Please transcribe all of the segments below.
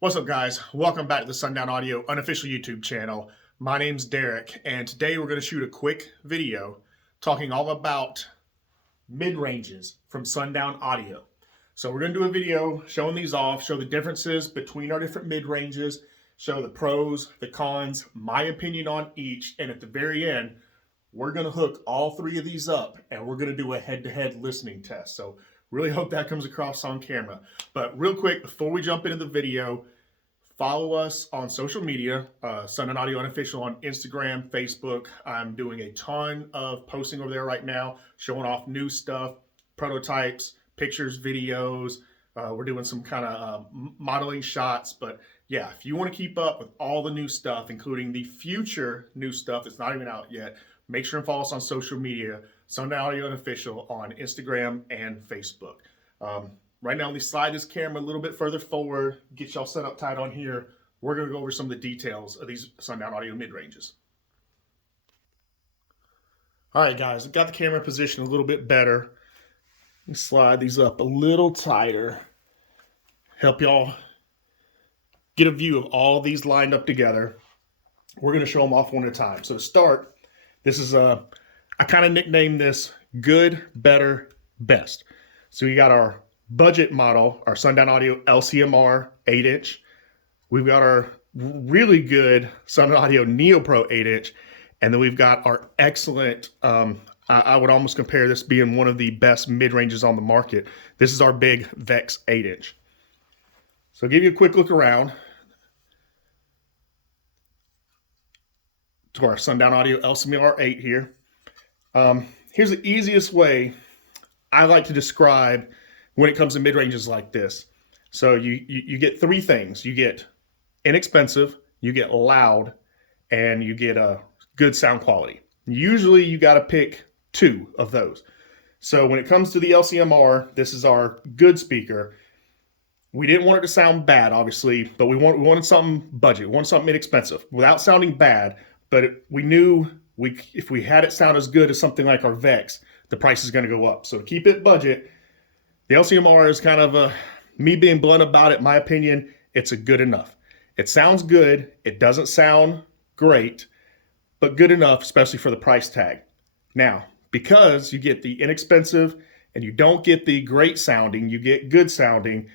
What's up, guys? Welcome back to the Sundown Audio unofficial YouTube channel. My name's Derek, and today we're going to shoot a quick video talking all about mid-ranges from Sundown Audio. So we're going to do a video showing these off, show the differences between our different mid-ranges, show the pros, the cons, my opinion on each, and at the very end, we're going to hook all three of these up, and we're going to do a head-to-head listening test. So really hope that comes across on camera. But real quick, before we jump into the video, follow us on social media, Sundown Audio Unofficial on Instagram, Facebook. I'm doing a ton of posting over there right now, showing off new stuff, prototypes, pictures, videos. We're doing some kind of modeling shots. But yeah, if you want to keep up with all the new stuff, including the future new stuff that's not even out yet, make sure and follow us on social media, Sundown Audio Unofficial on Instagram and Facebook. Right now, let me slide this camera a little bit further forward, get y'all set up tight on here. We're going to go over some of the details of these Sundown Audio mid-ranges. All right, guys, I've got the camera positioned a little bit better. Let me slide these up a little tighter. Help y'all get a view of all these lined up together. We're going to show them off one at a time. So to start, this is I kind of nicknamed this good, better, best. So we got our budget model, our Sundown Audio LCMR 8-inch. We've got our really good Sundown Audio NeoPro 8-inch. And then we've got our excellent, I would almost compare this being one of the best mid-ranges on the market. This is our big Vex 8-inch. So I'll give you a quick look around to our Sundown Audio LCMR 8 here. Here's the easiest way I like to describe when it comes to mid-ranges like this. So you get three things. You get inexpensive, you get loud, and you get a good sound quality. Usually you got to pick two of those. So when it comes to the LCMR, this is our good speaker. We didn't want it to sound bad, obviously, but we wanted something budget. We wanted something inexpensive without sounding bad, but we knew if we had it sound as good as something like our Vex, the price is going to go up. So to keep it budget, the LCMR is kind of me being blunt about it. My opinion, it's a good enough. It sounds good. It doesn't sound great, but good enough, especially for the price tag. Now, because you get the inexpensive and you don't get the great sounding, you get good sounding,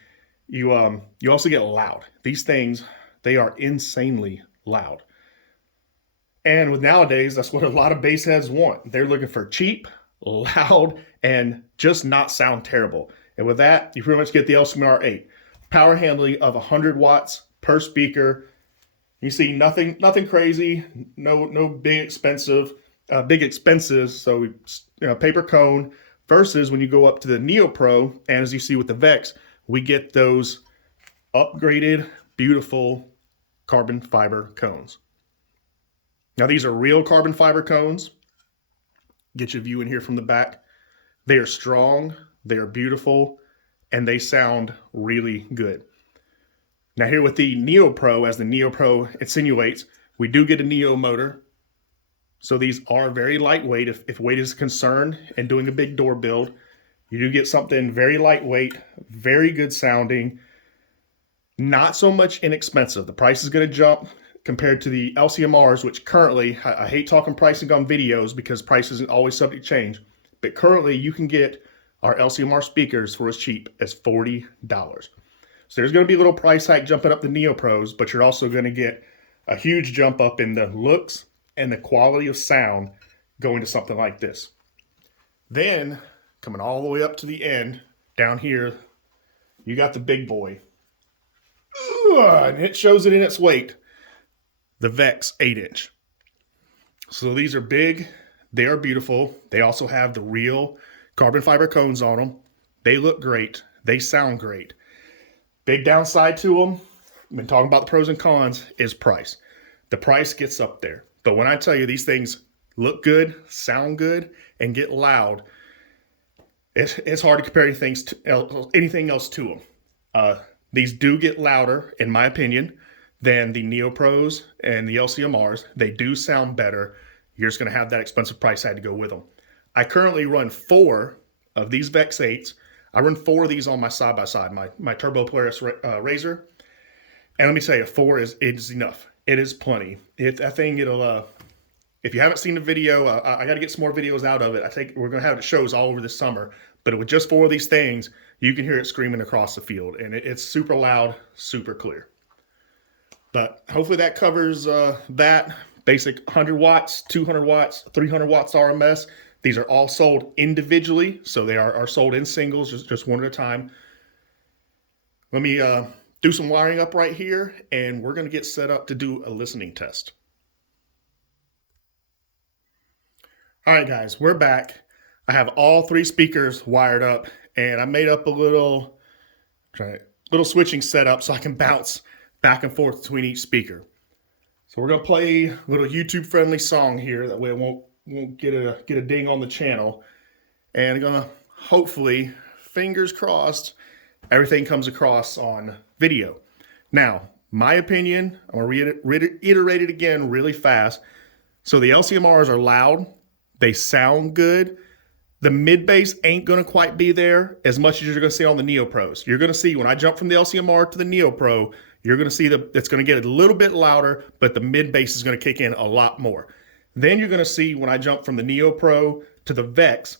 you also get loud. These things, they are insanely loud. And with nowadays, that's what a lot of bass heads want. They're looking for cheap, loud, and just not sound terrible. And with that, you pretty much get the LCMR 8. Power handling of 100 watts per speaker. You see nothing crazy, no big expenses. So paper cone versus when you go up to the NeoPro, and as you see with the Vex, we get those upgraded, beautiful carbon fiber cones. Now these are real carbon fiber cones. Get your view in here from the back. They are strong, they are beautiful, and they sound really good. Now here with the NeoPro, as the NeoPro insinuates, we do get a Neo motor. So these are very lightweight if weight is concerned and doing a big door build. You do get something very lightweight, very good sounding, not so much inexpensive. The price is going to jump compared to the LCMRs, which currently, I hate talking pricing on videos because price isn't always subject to change, but currently you can get our LCMR speakers for as cheap as $40. So there's going to be a little price hike jumping up the NeoPros, but you're also going to get a huge jump up in the looks and the quality of sound going to something like this. Then, coming all the way up to the end, down here, you got the big boy. And it shows it in its weight. The Vex 8-inch. So these are big, they are beautiful. They also have the real carbon fiber cones on them. They look great, they sound great. Big downside to them, I've been talking about the pros and cons, is price. The price gets up there. But when I tell you these things look good, sound good, and get loud, it's hard to compare anything else to them. These do get louder, in my opinion, than the NeoPros and the LCMRs. They do sound better. You're just going to have that expensive price tag to go with them. I currently run 4 of these Vex 8s. I run 4 of these on my side-by-side, my Turbo Polaris Razor. And let me tell you, 4 is enough. It is plenty. I think it'll. If you haven't seen the video, I got to get some more videos out of it. I think we're going to have it shows all over this summer. But with just 4 of these things, you can hear it screaming across the field. And it's super loud, super clear. But hopefully that covers that. Basic 100 watts, 200 watts, 300 watts RMS. These are all sold individually. So they are sold in singles, just one at a time. Let me do some wiring up right here. And we're going to get set up to do a listening test. All right, guys, we're back. I have all 3 speakers wired up, and I made up a little switching setup so I can bounce back and forth between each speaker. So we're gonna play a little YouTube-friendly song here. That way it won't get a ding on the channel. And I'm gonna hopefully, fingers crossed, everything comes across on video. Now, my opinion, I'm gonna reiterate it again really fast. So the LCMRs are loud. They sound good. The mid bass ain't gonna quite be there as much as you're gonna see on the NeoPros. You're gonna see when I jump from the LCMR to the NeoPro, you're gonna see it's gonna get a little bit louder, but the mid bass is gonna kick in a lot more. Then you're gonna see when I jump from the NeoPro to the Vex,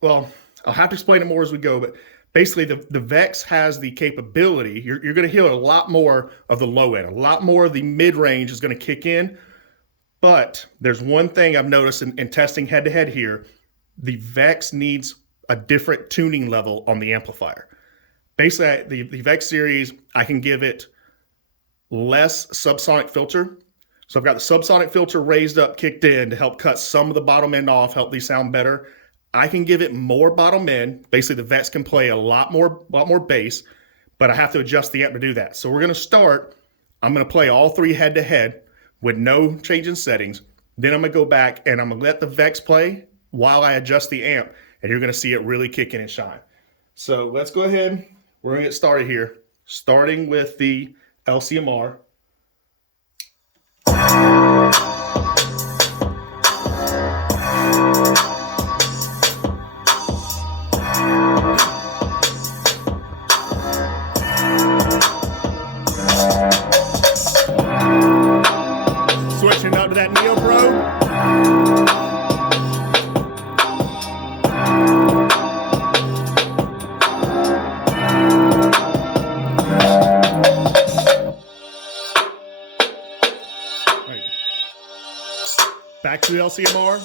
well, I'll have to explain it more as we go, but basically the Vex has the capability, you're gonna hear a lot more of the low end, a lot more of the mid-range is gonna kick in. But there's one thing I've noticed in testing head-to-head here. The Vex needs a different tuning level on the amplifier. Basically, the Vex series, I can give it less subsonic filter. So I've got the subsonic filter raised up, kicked in to help cut some of the bottom end off, help these sound better. I can give it more bottom end. Basically, the Vex can play a lot more bass, but I have to adjust the amp to do that. So we're gonna start, I'm gonna play all 3 head-to-head, with no change in settings. Then I'm gonna go back and I'm gonna let the Vex play while I adjust the amp, and you're gonna see it really kick in and shine. So let's go ahead, we're gonna get started here, starting with the LCMR. Switching up to that NeoPro. Right. Back to the LCMR.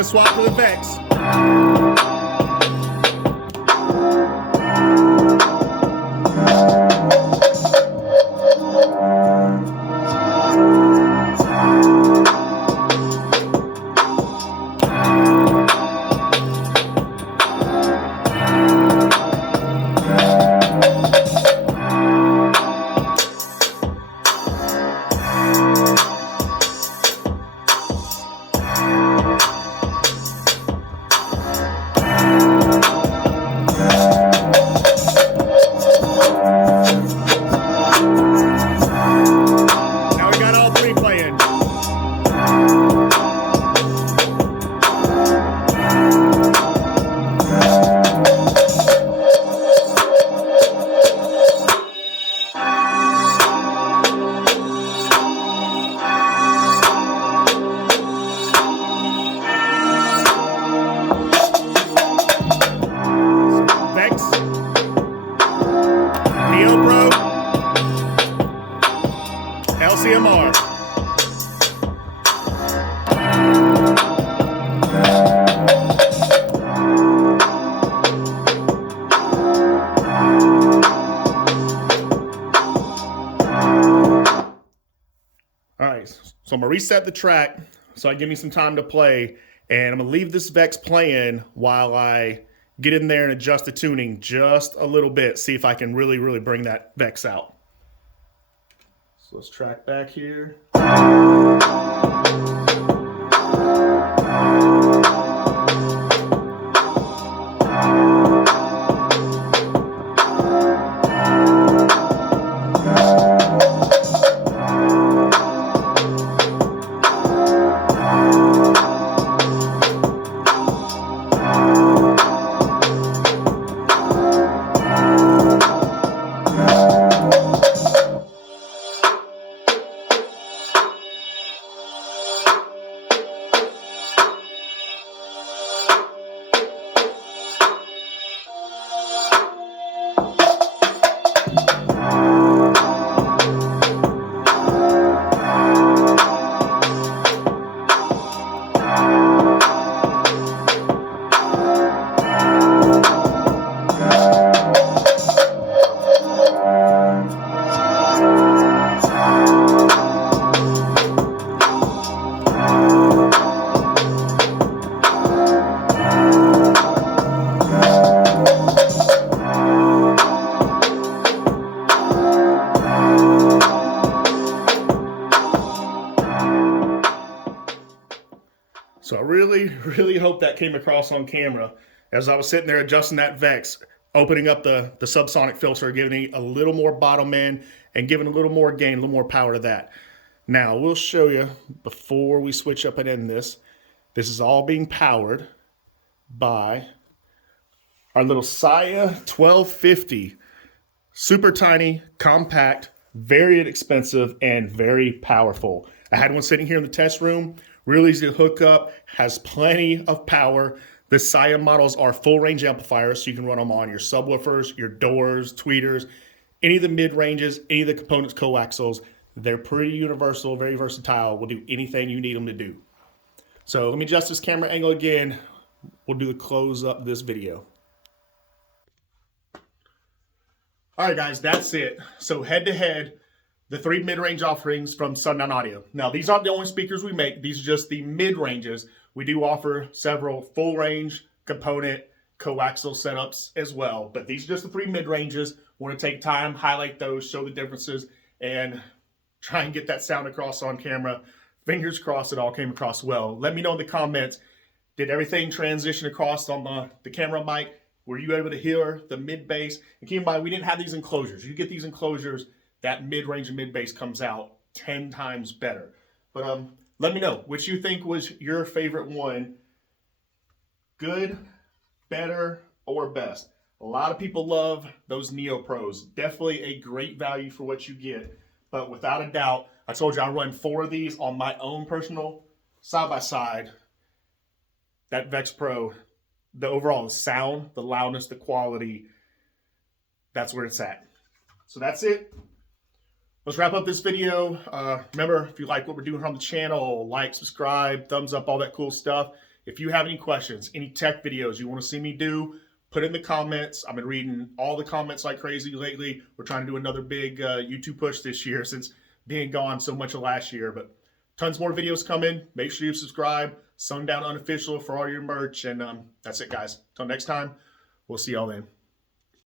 Swap to the Vex. LCMR. All right, so I'm gonna reset the track so I give me some time to play, and I'm gonna leave this Vex playing while I get in there and adjust the tuning just a little bit, see if I can really bring that Vex out. So let's track back here. So I really, really hope that came across on camera as I was sitting there adjusting that Vex, opening up the subsonic filter, giving it a little more bottom end and giving a little more gain, a little more power to that. Now we'll show you before we switch up and end this. This is all being powered by our little Saya 1250. Super tiny, compact, very inexpensive, and very powerful. I had one sitting here in the test room, really easy to hook up, has plenty of power. The Saya models are full range amplifiers, so you can run them on your subwoofers, your doors, tweeters, any of the mid ranges, any of the components, coaxials. They're pretty universal, very versatile, will do anything you need them to do. So let me adjust this camera angle again. We'll do the close up this video. All right, guys, that's it. So head to head, the 3 mid-range offerings from Sundown Audio. Now, these aren't the only speakers we make. These are just the mid-ranges. We do offer several full-range component coaxial setups as well, but these are just the 3 mid-ranges. Want to take time, highlight those, show the differences, and try and get that sound across on camera. Fingers crossed it all came across well. Let me know in the comments, did everything transition across on the camera mic? Were you able to hear the mid-bass? And keep in mind, we didn't have these enclosures. You get these enclosures, that mid-range and mid-bass comes out 10 times better. But let me know which you think was your favorite one. Good, better, or best. A lot of people love those NeoPros. Definitely a great value for what you get. But without a doubt, I told you I run 4 of these on my own personal side-by-side. That Vex Pro, the overall sound, the loudness, the quality, that's where it's at. So that's it. Let's wrap up this video. Remember, if you like what we're doing on the channel, like, subscribe, thumbs up, all that cool stuff. If you have any questions, any tech videos you want to see me do, put in the comments. I've been reading all the comments like crazy lately. We're trying to do another big YouTube push this year since being gone so much of last year. But tons more videos coming. Make sure you subscribe. Sundown Unofficial for all your merch. And that's it, guys. Until next time, we'll see y'all then.